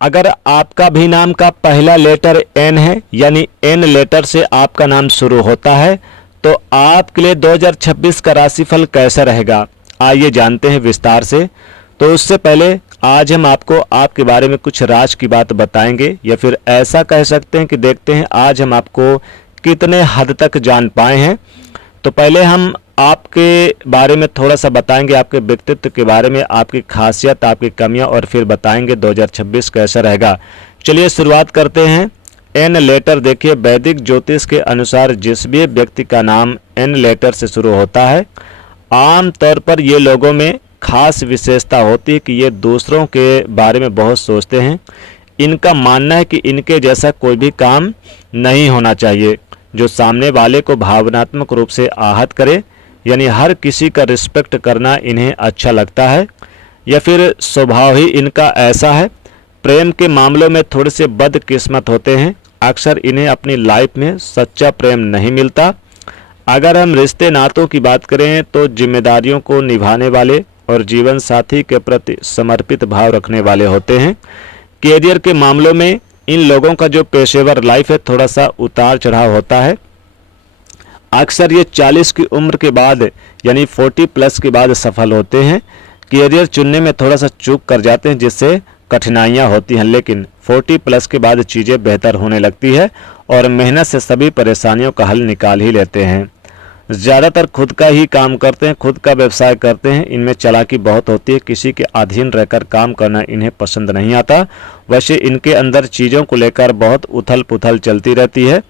अगर आपका भी नाम का पहला लेटर एन है, यानी एन लेटर से आपका नाम शुरू होता है, तो आपके लिए 2026 का राशिफल कैसा रहेगा, आइए जानते हैं विस्तार से। तो उससे पहले आज हम आपको आपके बारे में कुछ राज की बात बताएंगे, या फिर ऐसा कह सकते हैं कि देखते हैं आज हम आपको कितने हद तक जान पाए हैं। तो पहले हम आपके बारे में थोड़ा सा बताएंगे, आपके व्यक्तित्व के बारे में, आपकी खासियत, आपकी कमियां, और फिर बताएंगे 2026 कैसा रहेगा। चलिए शुरुआत करते हैं। एन लेटर, देखिए वैदिक ज्योतिष के अनुसार जिस भी व्यक्ति का नाम एन लेटर से शुरू होता है, आम तौर पर ये लोगों में खास विशेषता होती है कि ये दूसरों के बारे में बहुत सोचते हैं। इनका मानना है कि इनके जैसा कोई भी काम नहीं होना चाहिए जो सामने वाले को भावनात्मक रूप से आहत करे, यानी हर किसी का रिस्पेक्ट करना इन्हें अच्छा लगता है, या फिर स्वभाव ही इनका ऐसा है। प्रेम के मामलों में थोड़े से बदकिस्मत होते हैं, अक्सर इन्हें अपनी लाइफ में सच्चा प्रेम नहीं मिलता। अगर हम रिश्ते नातों की बात करें तो जिम्मेदारियों को निभाने वाले और जीवन साथी के प्रति समर्पित भाव रखने वाले होते हैं। कैरियर के मामलों में इन लोगों का जो पेशेवर लाइफ है थोड़ा सा उतार चढ़ाव होता है। अक्सर ये 40 की उम्र के बाद यानी 40 प्लस के बाद सफल होते हैं। कैरियर चुनने में थोड़ा सा चूक कर जाते हैं जिससे कठिनाइयां होती हैं, लेकिन 40 प्लस के बाद चीज़ें बेहतर होने लगती है और मेहनत से सभी परेशानियों का हल निकाल ही लेते हैं। ज़्यादातर खुद का ही काम करते हैं, खुद का व्यवसाय करते हैं। इनमें चालाकी बहुत होती है, किसी के अधीन रहकर काम करना इन्हें पसंद नहीं आता। वैसे इनके अंदर चीज़ों को लेकर बहुत उथल पुथल चलती रहती है,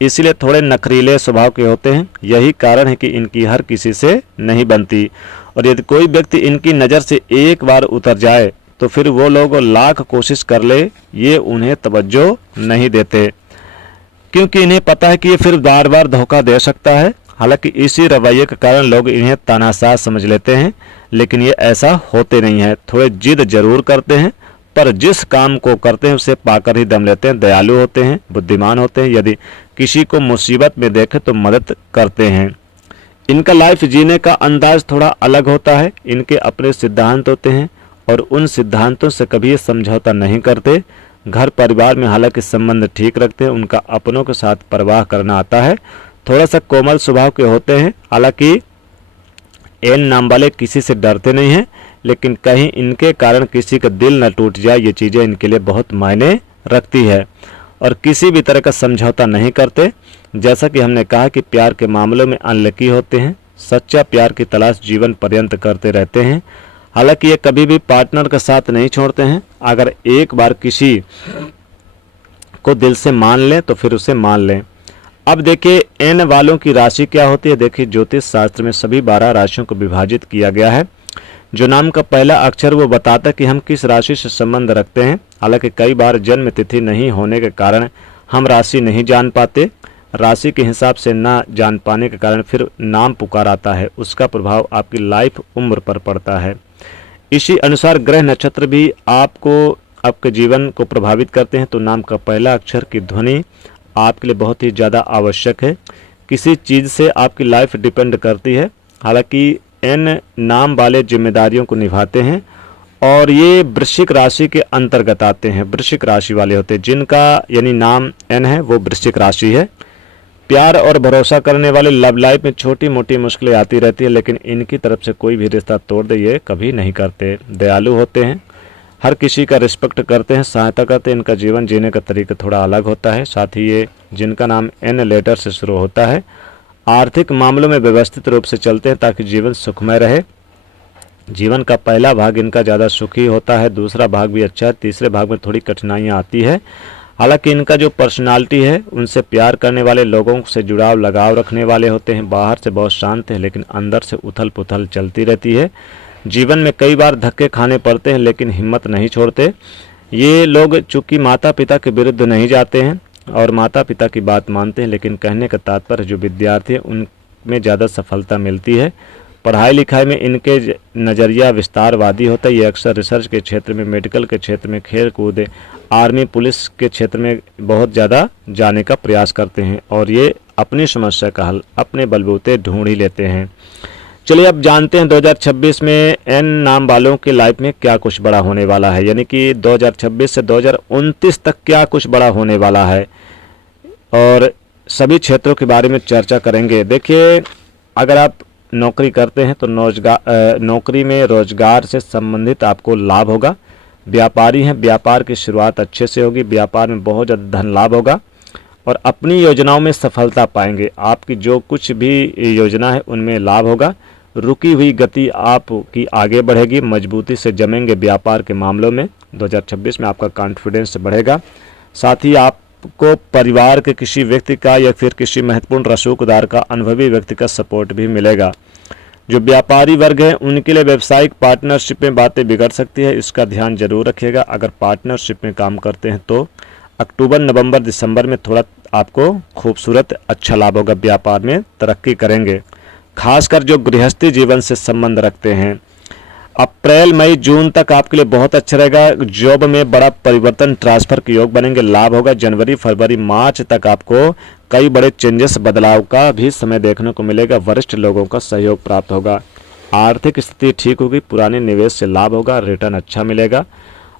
इसलिए थोड़े नखरीले स्वभाव के होते हैं। यही कारण है कि इनकी हर किसी से नहीं बनती, और यदि कोई व्यक्ति इनकी नज़र से एक बार उतर जाए तो फिर वो लोग लाख कोशिश कर ले, ये उन्हें तवज्जो नहीं देते, क्योंकि इन्हें पता है कि ये फिर बार बार धोखा दे सकता है। हालांकि इसी रवैये के कारण लोग इन्हें तानाशाह समझ लेते हैं, लेकिन ये ऐसा होते नहीं है। थोड़े जिद जरूर करते हैं, पर जिस काम को करते हैं उसे पाकर ही दम लेते हैं। दयालु होते हैं, बुद्धिमान होते हैं, यदि किसी को मुसीबत में देखे तो मदद करते हैं। इनका लाइफ जीने का अंदाज थोड़ा अलग होता है। इनके अपने सिद्धांत होते हैं और उन सिद्धांतों से कभी ये समझौता नहीं करते। घर परिवार में हालांकि संबंध ठीक रखते हैं, उनका अपनों के साथ परवाह करना आता है। थोड़ा सा कोमल स्वभाव के होते हैं। हालांकि एन नाम वाले किसी से डरते नहीं हैं, लेकिन कहीं इनके कारण किसी का दिल न टूट जाए, ये चीज़ें इनके लिए बहुत मायने रखती है। और किसी भी तरह का समझौता नहीं करते। जैसा कि हमने कहा कि प्यार के मामलों में अनलकी होते हैं, सच्चा प्यार की तलाश जीवन पर्यंत करते रहते हैं। हालांकि ये कभी भी पार्टनर का साथ नहीं छोड़ते हैं। अगर एक बार किसी को दिल से मान लें तो फिर उसे मान लें। अब देखिए एन वालों की राशि क्या होती है। देखिए ज्योतिष शास्त्र में सभी 12 राशियों को विभाजित किया गया है। जो नाम का पहला अक्षर वो बताता है कि हम किस राशि से संबंध रखते हैं। हालांकि कई बार जन्म तिथि नहीं होने के कारण हम राशि नहीं जान पाते। राशि के हिसाब से ना जान पाने के कारण फिर नाम पुकार आता है, उसका प्रभाव आपकी लाइफ उम्र पर पड़ता है। इसी अनुसार ग्रह नक्षत्र भी आपके जीवन को प्रभावित करते हैं। तो नाम का पहला अक्षर की ध्वनि आपके लिए बहुत ही ज़्यादा आवश्यक है। किसी चीज़ से आपकी लाइफ डिपेंड करती है। हालांकि एन नाम वाले जिम्मेदारियों को निभाते हैं और ये वृश्चिक राशि के अंतर्गत आते हैं। वृश्चिक राशि वाले होते हैं जिनका यानी नाम एन है, वो वृश्चिक राशि है। प्यार और भरोसा करने वाले लव लाइफ में छोटी मोटी मुश्किलें आती रहती है, लेकिन इनकी तरफ से कोई भी रिश्ता तोड़ दे ये कभी नहीं करते। दयालु होते हैं, हर किसी का रिस्पेक्ट करते हैं, सहायता करते हैं। इनका जीवन जीने का तरीका थोड़ा अलग होता है। साथ ही ये जिनका नाम एन लेटर से शुरू होता है आर्थिक मामलों में व्यवस्थित रूप से चलते हैं ताकि जीवन सुखमय रहे। जीवन का पहला भाग इनका ज़्यादा सुखी होता है, दूसरा भाग भी अच्छा है, तीसरे भाग में थोड़ी कठिनाइयाँ आती है। हालांकि इनका जो पर्सनालिटी है उनसे प्यार करने वाले, लोगों से जुड़ाव लगाव रखने वाले होते हैं। बाहर से बहुत शांत है लेकिन अंदर से उथल पुथल चलती रहती है। जीवन में कई बार धक्के खाने पड़ते हैं लेकिन हिम्मत नहीं छोड़ते। ये लोग चूँकि माता पिता के विरुद्ध नहीं जाते हैं और माता पिता की बात मानते हैं, लेकिन कहने का तात्पर्य जो विद्यार्थी है उनमें ज़्यादा सफलता मिलती है। पढ़ाई लिखाई में इनके नज़रिया विस्तारवादी होता है। ये अक्सर रिसर्च के क्षेत्र में, मेडिकल के क्षेत्र में, खेल कूद, आर्मी, पुलिस के क्षेत्र में बहुत ज़्यादा जाने का प्रयास करते हैं और ये अपनी समस्या का हल अपने बलबूते ढूंढ ही लेते हैं। चलिए अब जानते हैं 2026 में एन नाम वालों के लाइफ में क्या कुछ बड़ा होने वाला है, यानी कि 2026 से 2029 तक क्या कुछ बड़ा होने वाला है और सभी क्षेत्रों के बारे में चर्चा करेंगे। देखिए, अगर आप नौकरी करते हैं तो नौकरी में रोजगार से संबंधित आपको लाभ होगा। व्यापारी हैं, व्यापार की शुरुआत अच्छे से होगी, व्यापार में बहुत ज़्यादा धन लाभ होगा और अपनी योजनाओं में सफलता पाएंगे। आपकी जो कुछ भी योजना है उनमें लाभ होगा। रुकी हुई गति आपकी आगे बढ़ेगी, मजबूती से जमेंगे व्यापार के मामलों में। 2026 में आपका कॉन्फिडेंस बढ़ेगा। साथ ही आपको परिवार के किसी व्यक्ति का या फिर किसी महत्वपूर्ण रसूखदार का, अनुभवी व्यक्ति का सपोर्ट भी मिलेगा। जो व्यापारी वर्ग है उनके लिए व्यावसायिक पार्टनरशिप में बातें बिगड़ सकती है, इसका ध्यान जरूर रखिएगा। अगर पार्टनरशिप में काम करते हैं तो अक्टूबर, नवंबर, दिसंबर में थोड़ा आपको खूबसूरत अच्छा लाभ होगा, व्यापार में तरक्की करेंगे। खासकर जो गृहस्थी जीवन से संबंध रखते हैं, अप्रैल, मई, जून तक आपके लिए बहुत अच्छा रहेगा। जॉब में बड़ा परिवर्तन, ट्रांसफर के योग बनेंगे, लाभ होगा। जनवरी, फरवरी, मार्च तक आपको कई बड़े चेंजेस, बदलाव का भी समय देखने को मिलेगा। वरिष्ठ लोगों का सहयोग प्राप्त होगा। आर्थिक स्थिति ठीक होगी, पुराने निवेश से लाभ होगा, रिटर्न अच्छा मिलेगा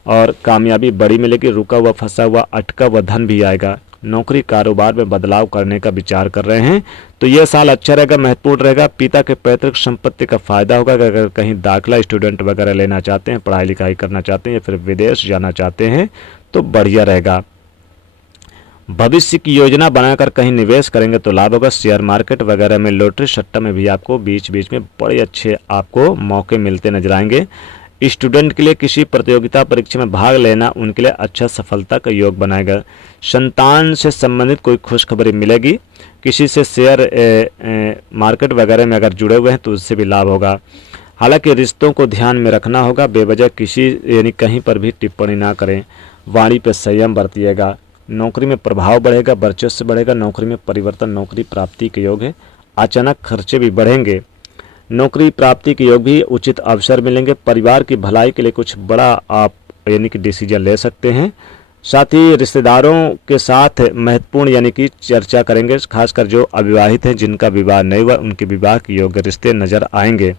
और कामयाबी बड़ी मिलेगी। रुका हुआ, फंसा हुआ, अटका हुआ धन भी आएगा। नौकरी कारोबार में बदलाव करने का विचार कर रहे हैं तो यह साल अच्छा रहेगा, महत्वपूर्ण रहेगा। पिता के पैतृक संपत्ति का फायदा होगा। अगर कहीं दाखिला स्टूडेंट वगैरह लेना चाहते हैं, पढ़ाई लिखाई करना चाहते हैं या फिर विदेश जाना चाहते हैं तो बढ़िया रहेगा। भविष्य की योजना बनाकर कहीं निवेश करेंगे तो लाभ होगा। शेयर मार्केट वगैरह में, लॉटरी सट्टा में भी आपको बीच बीच में बड़े अच्छे आपको मौके मिलते नजर आएंगे। स्टूडेंट के लिए किसी प्रतियोगिता परीक्षा में भाग लेना उनके लिए अच्छा सफलता का योग बनाएगा। संतान से संबंधित कोई खुशखबरी मिलेगी। किसी से शेयर मार्केट वगैरह में अगर जुड़े हुए हैं तो उससे भी लाभ होगा। हालांकि रिश्तों को ध्यान में रखना होगा, बेवजह किसी यानी कहीं पर भी टिप्पणी ना करें। वाणी पर संयम बरतिएगा। नौकरी में प्रभाव बढ़ेगा, वर्चस्व बढ़ेगा। नौकरी में परिवर्तन, नौकरी प्राप्ति के योग है। अचानक खर्चे भी बढ़ेंगे। नौकरी प्राप्ति के योग भी, उचित अवसर मिलेंगे। परिवार की भलाई के लिए कुछ बड़ा आप यानी कि डिसीजन ले सकते हैं। साथ ही रिश्तेदारों के साथ महत्वपूर्ण यानी कि चर्चा करेंगे। खासकर जो अविवाहित हैं, जिनका विवाह नहीं हुआ, उनके विवाह के योग्य रिश्ते नजर आएंगे।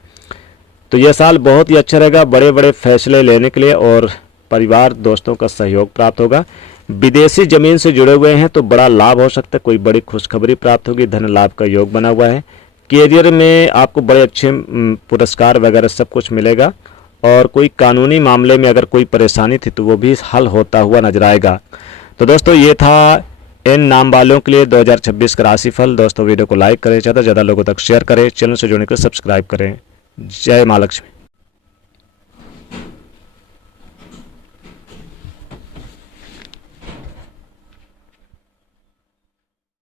तो यह साल बहुत ही अच्छा रहेगा बड़े बड़े फैसले लेने के लिए और परिवार दोस्तों का सहयोग प्राप्त होगा। विदेशी जमीन से जुड़े हुए हैं तो बड़ा लाभ हो सकता है, कोई बड़ी खुशखबरी प्राप्त होगी। धन लाभ का योग बना हुआ है। कैरियर में आपको बड़े अच्छे पुरस्कार वगैरह सब कुछ मिलेगा और कोई कानूनी मामले में अगर कोई परेशानी थी तो वो भी हल होता हुआ नजर आएगा। तो दोस्तों, ये था एन नाम वालों के लिए 2026 का राशिफल। दोस्तों, वीडियो को लाइक करें, ज़्यादा से ज़्यादा लोगों तक शेयर करें, चैनल से जुड़ने के लिए सब्सक्राइब करें। जय माँ लक्ष्मी।